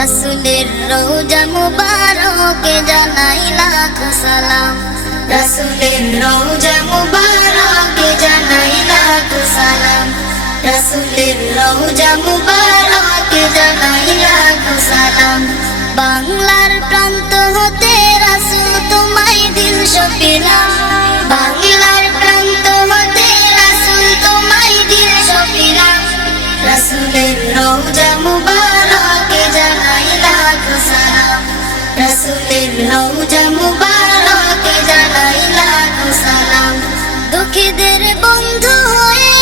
রাসূলের রওজা মুবারকে জানাই লাখ সালাম, রাসূলের রওজা মুবারকে জানাই লাখ সালাম, রাসূলের রওজা মুবারকে জানাই লাখ সালাম। বাংলার প্রান্ত হতে রাসূল তোমায় দিল সপিলাম, বাংলার প্রান্ত হতে রাসূল তোমায় দিল সপিলাম, রাসূলের রওজা মুবারকে জানাই লাখ সালাম, রাসূলের রওজা মুবারকে জানাই লাখ সালাম। দুঃখীদের বন্ধু হয়ে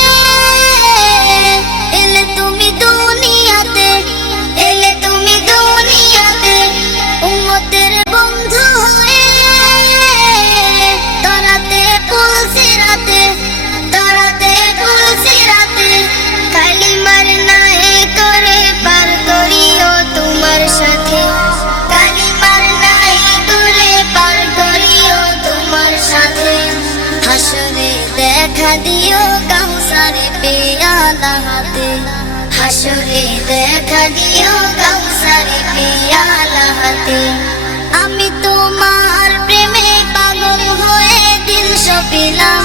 এলে তুমি দুনিয়াতে, এলে তুমি দুনিয়াতে, উম্মতের বন্ধু হয়ে তরাতে ফুলসিরাতে, তরাতে ফুলসিরাতে, কালিমার নায়ে করে পার করিও তোমার সাথে, কালিমার নায়ে করে পার করিও তোমার সাথে। হাসরে দেখা দিও কাউসারে পেয়ালা হাতে, হাসরে দেখা দিও কাউসারে পেয়ালা হাতে। আমি তোমার প্রেমে পাগল হয়ে দিল সপিলাম,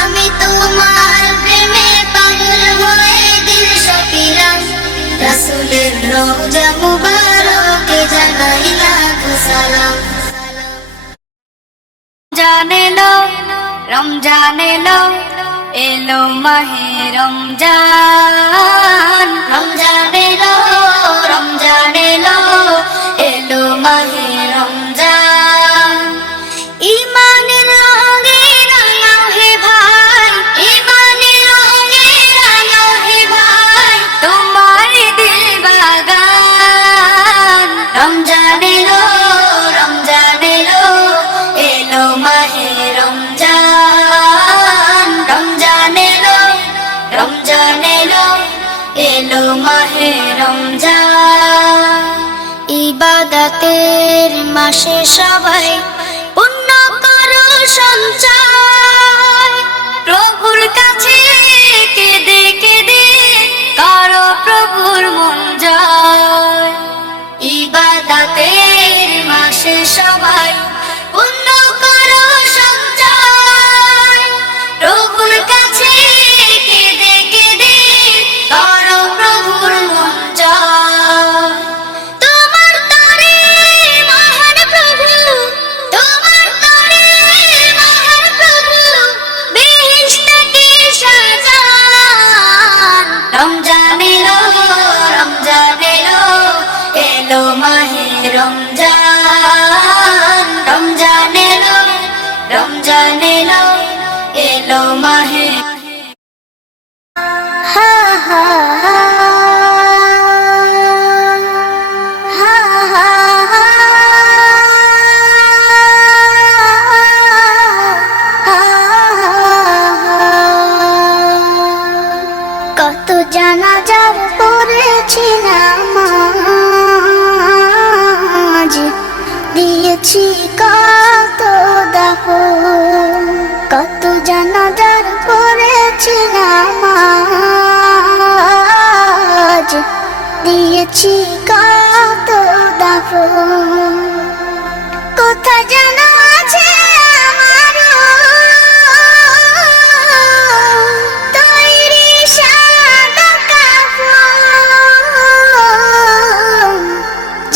আমি তোমার প্রেমে পাগল হয়ে দিল সপিলাম, রাসূলের রওজা মুবারকে জানাই লাখ সালাম। রমজান এলো, এলো মাহে রমজান, রমজান এলো, রমজান এলো, এলো মাহে রমজান। ঈমানের রঙে রাঙাও হে ভাই, ঈমানের রঙে রাঙাও হে ভাই, তোমার দিল বাগান। রমজান এলো, রমজান এলো, এলো মাহে রমজান, রমজান এলো, রমজান এলো, এলো মাহে রমজান। ইবাদতের মাসে সবাই পুণ্য করো সঞ্চয়, প্রভুর কাছে কেঁদে কেঁদে করো প্রভুর মন জয়। ইবাদতের মাসে সবাই পুণ্য করো সঞ্চয়, প্রভুর কাছে কেঁদে কেঁদে করো প্রভুর মন জয়। তোমার তরে মহান প্রভু, তোমার তরে মহান প্রভু, বেহেশতকে সাজান। রমজান এলো, রমজান এলো, এলো মাহে রমজান, রমজান এলো, রমজান এলো, এলো মাহে। হা হা হা হা হা কত জানাজার পড়েছি নামাজ, দিয়েছি কত দাফন, কত জানাজার পড়েছি নামাজ, দিয়েছি কত দাফন। কোথায় যেন আছে আমারও তৈরি সাদা কাফন,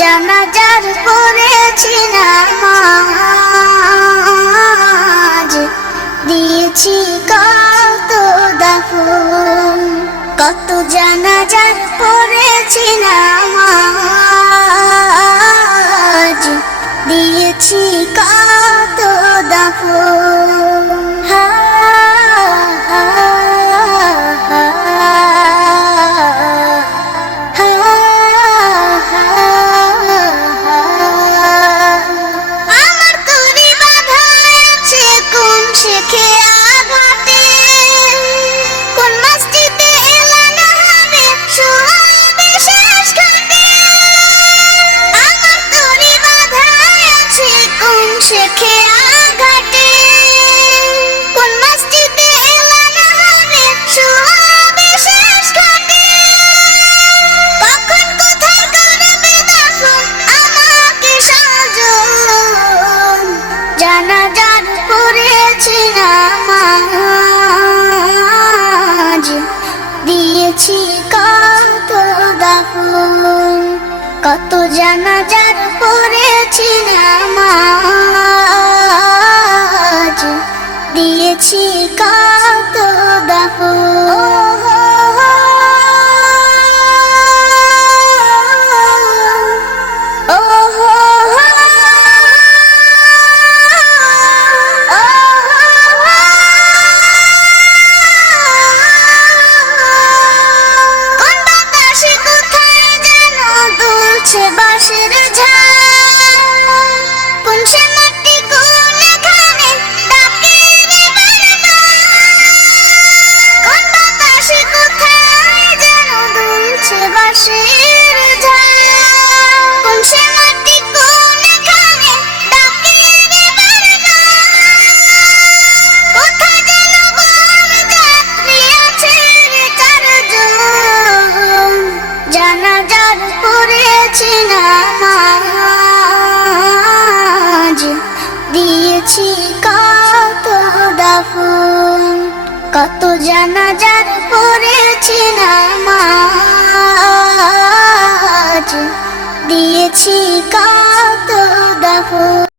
জানাজার পড়েছি নামাজ, দিয়েছি কত দাফন, কত জানাজার পড়েছি নামাজ, দিয়েছি কত দাফন। হা হা হা হা হা। আমার তরি বাঁধা আছে কোন শেখে আঘাটে, কোন মসজিদে এলান হবে শোয়াবে শেষ ঘাটে। আমার তরি বাঁধা আছে কোন শেখে আঘাটে, দিয়েছি কত দাফন, কত জানাজার পড়েছি নামাজ, দিয়েছি কত দাফন। বাঁশের ঝাড় কোন সে মাটি কোনখানে ডাকে রে বারবার, কোন বাতাসে কোথায় যেন দুলছে বাঁশের ঝাড়, কোন সে মাটি কোনখানে ডাকে রে বারবার, কোথায় যেন বন যাত্রী আছে রে চারজন, জানাজার পড়েছি নামাজ, দিয়েছি কত দাফন, কত জানাজার পড়েছি নামাজ, দিয়েছি কত দাফন।